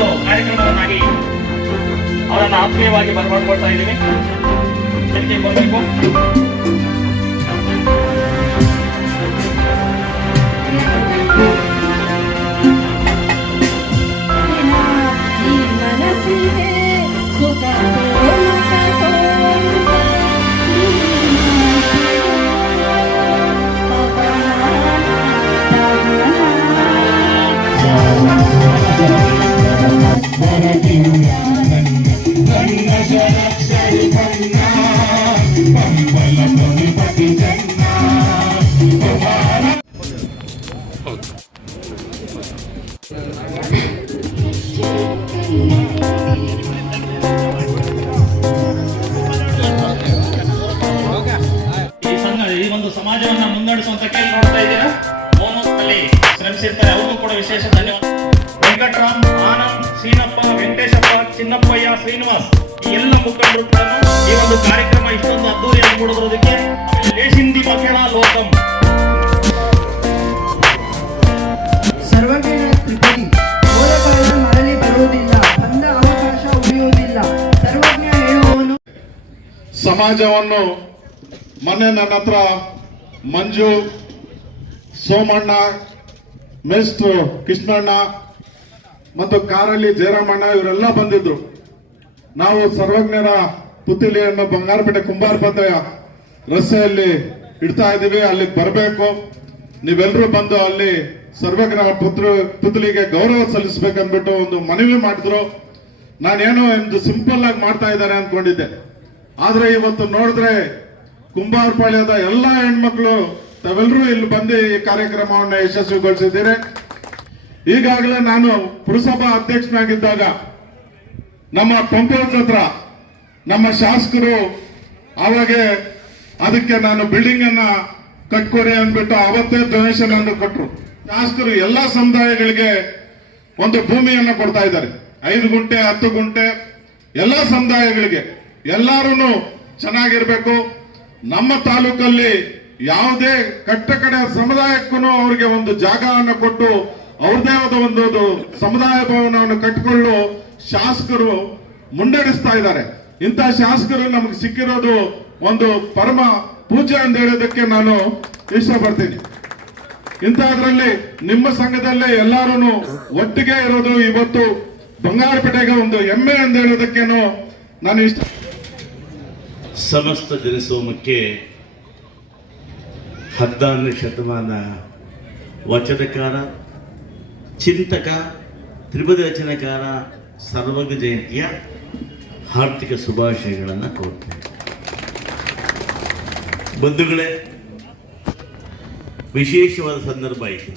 ಒಂದು ಕಾರ್ಯಕ್ರಮವನ್ನಾಗಿ ಅವರನ್ನು ಆತ್ಮೀಯವಾಗಿ ಬರಮಾಡ್ಕೊಳ್ತಾ ಇದ್ದೀವಿ. ಇದಕ್ಕೆ ಬರಬೇಕು. ಈ ಒಂದು ಸಮಾಜವನ್ನ ಮುನ್ನಡೆಸುವಂತ ಕೇಳಿ ನೋಡ್ತಾ ಇದ್ದೀರಾ. ಮೋನೋದಲ್ಲಿ ಶ್ರಮಿಸಿರ್ತಾರೆ, ಅವ್ರಿಗೂ ಕೂಡ ವಿಶೇಷ ಧನ್ಯವಾದ. ವೆಂಕಟರಾಮ್, ಆನಂದ್, ಸೀನಪ್ಪ, ವೆಂಕಟೇಶಪ್ಪ, ಚಿನ್ನಪ್ಪಯ್ಯ, ಶ್ರೀನಿವಾಸ್ ಈ ಎಲ್ಲ ಮುಖಂಡರು ಕೂಡ ಈ ಒಂದು ಕಾರ್ಯಕ್ರಮ ಇಷ್ಟೊಂದು ಅದ್ದೂರಿಯಾಗಿ ಕೊಡೋದಕ್ಕೆ ಲೇಸಿಂದಿ ಮಕ್ಕಳ ಲೋಕಂ ಸರ್ವಜ್ಞನ ತ್ರಿಪದಿ ಓದಬಲ್ಲ ಮರಳಿ ಬರುವುದಿಲ್ಲ, ಬಂದ ಅವಕಾಶ ಉಳಿಯುವುದಿಲ್ಲ, ಸರ್ವಜ್ಞ ಹೇಳುವವನು. ಸಮಾಜವನ್ನು ಮೊನ್ನೆ ನನ್ನ ಹತ್ರ ಮಂಜು, ಸೋಮಣ್ಣ, ಮೇಸ್ಟ್ರು ಕೃಷ್ಣಣ್ಣ ಮತ್ತು ಕಾರಲ್ಲಿ ಜಯರಾಮಣ್ಣ ಇವರೆಲ್ಲ ಬಂದಿದ್ರು. ನಾವು ಸರ್ವಜ್ಞರ ಪುತ್ಥಳಿಯನ್ನು ಬಂಗಾರಪೇಟೆ ಕುಂಬಾರಪೇಟೆಯ ರಸ್ತೆಯಲ್ಲಿ ಇಡ್ತಾ ಇದ್ದೀವಿ. ಅಲ್ಲಿಗೆ ಬರಬೇಕು, ನೀವೆಲ್ಲರೂ ಬಂದು ಅಲ್ಲಿ ಸರ್ವಜ್ಞ ಪುತ್ಥಳಿಗೆ ಗೌರವ ಸಲ್ಲಿಸಬೇಕಂದ್ಬಿಟ್ಟು ಒಂದು ಮನವಿ ಮಾಡಿದ್ರು. ನಾನೇನೋ ಒಂದು ಸಿಂಪಲ್ ಆಗಿ ಮಾಡ್ತಾ ಇದ್ದಾರೆ ಅನ್ಕೊಂಡಿದ್ದೆ. ಆದ್ರೆ ಇವತ್ತು ನೋಡಿದ್ರೆ ಕುಂಬಾರಪಾಳ್ಯದ ಎಲ್ಲ ಹೆಣ್ಮಕ್ಳು ತಾವೆಲ್ಲರೂ ಇಲ್ಲಿ ಬಂದು ಈ ಕಾರ್ಯಕ್ರಮವನ್ನು ಯಶಸ್ವಿಗೊಳಿಸಿದ್ದೀರಿ. ಈಗಾಗಲೇ ನಾನು ಪುರಸಭಾ ಅಧ್ಯಕ್ಷನಾಗಿದ್ದಾಗ ನಮ್ಮ ಪಂಪ್ ಹೌಸ್ ಹತ್ರ ನಮ್ಮ ಶಾಸಕರು ಅವಾಗ ಅದಕ್ಕೆ ನಾನು ಬಿಲ್ಡಿಂಗ್ ಅನ್ನ ಕಟ್ಕೊಡಿ ಅಂದ್ಬಿಟ್ಟು ಅವತ್ತೇ ಡೊನೇಷನ್ ಅನ್ನು ಕೊಟ್ಟರು. ಶಾಸಕರು ಎಲ್ಲಾ ಸಮುದಾಯಗಳಿಗೆ ಒಂದು ಭೂಮಿಯನ್ನ ಕೊಡ್ತಾ ಇದ್ದಾರೆ. 5 ಗುಂಟೆ 10 ಗುಂಟೆ ಎಲ್ಲಾ ಸಮುದಾಯಗಳಿಗೆ. ಎಲ್ಲಾರು ಚೆನ್ನಾಗಿರ್ಬೇಕು. ನಮ್ಮ ತಾಲೂಕಲ್ಲಿ ಯಾವುದೇ ಕಟ್ಟ ಕಡೆ ಸಮುದಾಯಕ್ಕೂ ಅವರಿಗೆ ಒಂದು ಜಾಗವನ್ನು ಕೊಟ್ಟು ಅವ್ರದೇ ಆದ ಒಂದು ಸಮುದಾಯ ಭವನವನ್ನು ಕಟ್ಟಿಕೊಳ್ಳಲು ಶಾಸಕರು ಮುನ್ನಡೆಸ್ತಾ ಇದ್ದಾರೆ. ಇಂಥ ಶಾಸಕರು ನಮಗೆ ಸಿಕ್ಕಿರೋದು ಒಂದು ಪರಮ ಪೂಜೆ ಅಂತ ಹೇಳೋದಕ್ಕೆ ನಾನು ಇಷ್ಟಪಡ್ತೀನಿ. ಇಂಥದ್ರಲ್ಲಿ ನಿಮ್ಮ ಸಂಘದಲ್ಲೇ ಎಲ್ಲಾರು ಒಟ್ಟಿಗೆ ಇರೋದು ಇವತ್ತು ಬಂಗಾರಪೇಟೆಗೆ ಒಂದು ಹೆಮ್ಮೆ ಅಂತ ಹೇಳೋದಕ್ಕೇನು ನಾನು ಇಷ್ಟ. ಸಮಸ್ತ ಜನಸೋಮಕ್ಕೆ 14ನೇ ಶತಮಾನ ವಚನಕಾರ, ಚಿಂತಕ, ತ್ರಿಪದಿ ರಚನೆಕಾರ ಸರ್ವಜ್ಞ ಜಯಂತಿಯ ಹಾರ್ದಿಕ ಶುಭಾಶಯಗಳನ್ನು ಕೋರ್ತೇನೆ. ಬಂಧುಗಳೇ, ವಿಶೇಷವಾದ ಸಂದರ್ಭ ಐತಿ.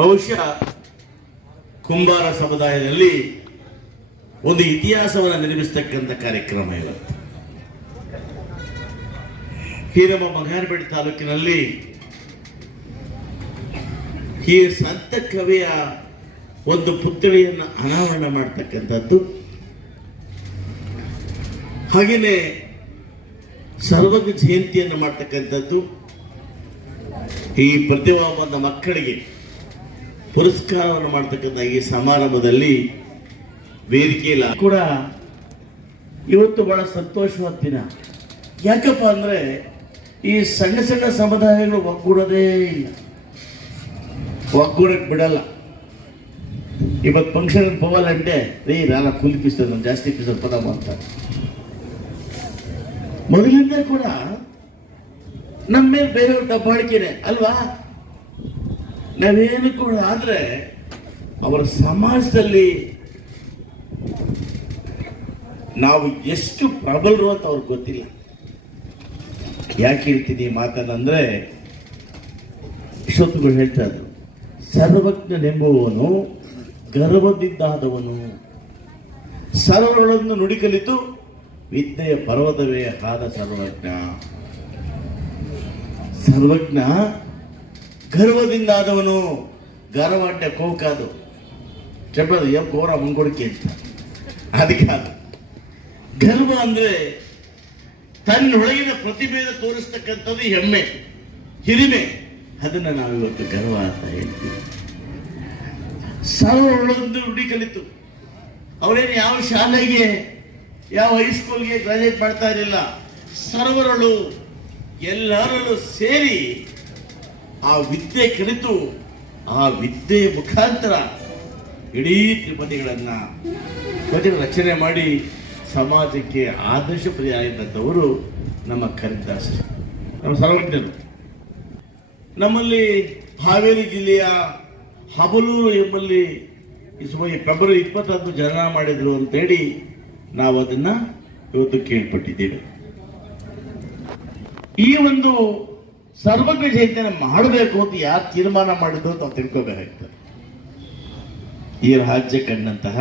ಬಹುಶಃ ಕುಂಬಾರ ಸಮುದಾಯದಲ್ಲಿ ಒಂದು ಇತಿಹಾಸವನ್ನು ನಿರ್ಮಿಸತಕ್ಕಂಥ ಕಾರ್ಯಕ್ರಮ ಇವತ್ತು. ಈ ನಮ್ಮ ಬಂಗಾರಪೇಟೆ ತಾಲೂಕಿನಲ್ಲಿ ಈ ಸಂತ ಕವಿಯ ಒಂದು ಪುತ್ಥಳಿಯನ್ನು ಅನಾವರಣ ಮಾಡ್ತಕ್ಕಂಥದ್ದು, ಹಾಗೆಯೇ ಸರ್ವಜ್ಞ ಜಯಂತಿಯನ್ನು ಮಾಡ್ತಕ್ಕಂಥದ್ದು, ಈ ಪ್ರತಿಭಾವಂತ ಮಕ್ಕಳಿಗೆ ಪುರಸ್ಕಾರವನ್ನು ಮಾಡ್ತಕ್ಕಂಥ ಈ ಸಮಾರಂಭದಲ್ಲಿ ವೇದಿಕೆಯಲ್ಲಿ ಕೂಡ ಇವತ್ತು ಬಹಳ ಸಂತೋಷವಾದ ದಿನ. ಯಾಕಪ್ಪ ಅಂದರೆ ಈ ಸಣ್ಣ ಸಣ್ಣ ಸಮುದಾಯಗಳು ಒಗ್ಗೂಡೋದೇ ಇಲ್ಲ, ಒಗ್ಗೂಡಕ್ಕೆ ಬಿಡಲ್ಲ. ಇವತ್ತು ಫಂಕ್ಷನ್ ಪೋವಾಲಂటే ರೀ ನಾನು ಕುಲ್ಪಿಸ್ತದೆ, ನಾನು ಜಾಸ್ತಿ ಪಿಸ್ತದ ಪದ ಮಾಡ್ತಾರೆ. ಮೊದಲಿಂದ ಕೂಡ ನಮ್ಮ ಮೇಲೆ ಬೇರೆಯವ್ರ ದಬ್ಬಾಳಿಕೆನೆ ಅಲ್ವಾ. ನಾವೇನು ಕೂಡ ಆದ್ರೆ ಅವರ ಸಮಾಜದಲ್ಲಿ ನಾವು ಎಷ್ಟು ಪ್ರಬಲರು ಅಂತ ಅವ್ರಿಗೆ ಗೊತ್ತಿಲ್ಲ. ಯಾಕೆ ಹೇಳ್ತೀನಿ ಮಾತನ್ನಂದ್ರೆ, ಇಷ್ಟೊತ್ತುಗಳು ಹೇಳ್ತಾ ಇದ್ರು, ಸರ್ವಜ್ಞನೆಂಬುವನು ಗರ್ವದಿಂದಾದವನು, ಸರ್ವಗಳನ್ನು ನುಡಿ ಕಲಿತು ವಿದ್ಯೆಯ ಪರ್ವತವೇ ಆದ ಸರ್ವಜ್ಞ. ಸರ್ವಜ್ಞ ಗರ್ವದಿಂದಾದವನು. ಗರ್ವ అంటే కోవు కాదు, చెప్పదు ఏం కోర ಮುಂಗೊಡಿಕೆ ಅಂತ, ಅದು ಕಾದು. ಗರ್ವ ಅಂದ್ರೆ ತನ್ನೊಳಗಿನ ಪ್ರತಿಭೆಯನ್ನು ತೋರಿಸ್ತಕ್ಕಂಥದ್ದು ಹೆಮ್ಮೆ, ಹಿರಿಮೆ. ಅದನ್ನ ನಾವಿವತ್ತು ಗರ್ವ ಅಂತ ಹೇಳ್ತೀವಿ. ಸರ್ವರೊಳಗೊಂದು ನುಡಿ ಕಲಿತು. ಅವರೇನು ಯಾವ ಶಾಲೆಗೆ ಯಾವ ಹೈಸ್ಕೂಲ್ಗೆ ಗ್ರಾಜುಯೇಟ್ ಮಾಡ್ತಾ ಇರಲಿಲ್ಲ. ಸರ್ವರಳು ಎಲ್ಲರಲ್ಲೂ ಸೇರಿ ಆ ವಿದ್ಯೆ ಕಲಿತು ಆ ವಿದ್ಯೆಯ ಮುಖಾಂತರ ಇಡೀ ತ್ರಿಪದಿಗಳನ್ನು ರಚನೆ ಮಾಡಿ ಸಮಾಜಕ್ಕೆ ಆದರ್ಶಪ್ರಿಯಾಗಿದ್ದಂಥವರು ನಮ್ಮ ಕನಕದಾಸರು, ನಮ್ಮ ಸರ್ವಜ್ಞರು. ನಮ್ಮಲ್ಲಿ ಹಾವೇರಿ ಜಿಲ್ಲೆಯ ಹಬಲೂರು ಎಂಬಲ್ಲಿ ಫೆಬ್ರವರಿ 21 ಜನನ ಮಾಡಿದ್ರು ಅಂತೇಳಿ ನಾವು ಅದನ್ನ ಇವತ್ತು ಕೇಳ್ಪಟ್ಟಿದ್ದೇವೆ. ಈ ಒಂದು ಸರ್ವಜ್ಞ ಜಯಂತಿಯನ್ನು ಮಾಡಬೇಕು ಅಂತ ಯಾರು ತೀರ್ಮಾನ ಮಾಡಿದ್ರು ಅಂತ ನಾವು ತಿಳ್ಕೋಬೇಕಾಗ್ತದೆ. ಈ ರಾಜ್ಯ ಕಂಡಂತಹ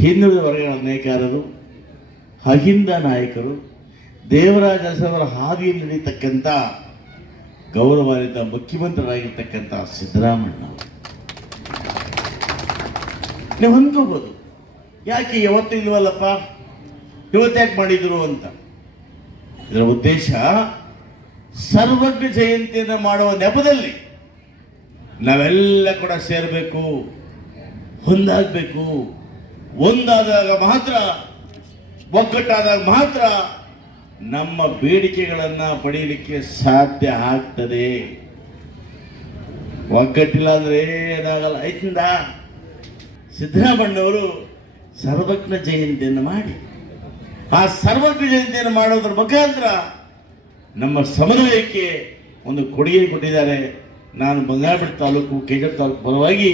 ಹಿಂದುಳಿದ ವರ್ಗಗಳ ನೇಕಾರರು, ಅಹಿಂದ ನಾಯಕರು, ದೇವರಾಜ ಅರಸವರ ಹಾದಿಯಲ್ಲಿ ನಡೀತಕ್ಕಂಥ ಗೌರವಾನ್ವಿತ ಮುಖ್ಯಮಂತ್ರಿಯಾಗಿರ್ತಕ್ಕಂಥ ಸಿದ್ದರಾಮಣ್ಣ. ನೀವು ಅಂದ್ಕೋಬಹುದು, ಯಾಕೆ ಯಾವತ್ತೂ ಇಲ್ವಲ್ಲಪ್ಪ, ಇವತ್ತ್ಯಾಕೆ ಮಾಡಿದ್ರು ಅಂತ. ಇದರ ಉದ್ದೇಶ ಸರ್ವಜ್ಞ ಜಯಂತಿಯನ್ನು ಮಾಡುವ ನೆಪದಲ್ಲಿ ನಾವೆಲ್ಲ ಕೂಡ ಸೇರಬೇಕು, ಹೊಂದಾಗಬೇಕು. ಒಂದಾದಾಗ ಮಾತ್ರ, ಒಗ್ಗಟ್ಟಾದಾಗ ಮಾತ್ರ ನಮ್ಮ ಬೇಡಿಕೆಗಳನ್ನು ಪಡೆಯಲಿಕ್ಕೆ ಸಾಧ್ಯ ಆಗ್ತದೆ. ಒಗ್ಗಟ್ಟಿಲ್ಲ ಅಂದ್ರೆ ಏನಾಗಲ್ಲ. ಐತಿಂದ ಸಿದ್ದರಾಮಣ್ಣವರು ಸರ್ವಜ್ಞ ಜಯಂತಿಯನ್ನು ಮಾಡಿ, ಆ ಸರ್ವಜ್ಞ ಜಯಂತಿಯನ್ನು ಮಾಡೋದ್ರ ಮುಖಾಂತರ ನಮ್ಮ ಸಮುದಾಯಕ್ಕೆ ಒಂದು ಕೊಡುಗೆ ಕೊಟ್ಟಿದ್ದಾರೆ. ನಾನು ಬಂಗಾರಪೇಟೆ ತಾಲೂಕು, ಕೆಜರ್ ತಾಲೂಕು ಪರವಾಗಿ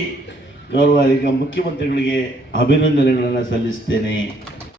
ಗೌರವಾನ್ವಿತ ಮುಖ್ಯಮಂತ್ರಿಗಳಿಗೆ ಅಭಿನಂದನೆಗಳನ್ನು ಸಲ್ಲಿಸ್ತೇನೆ.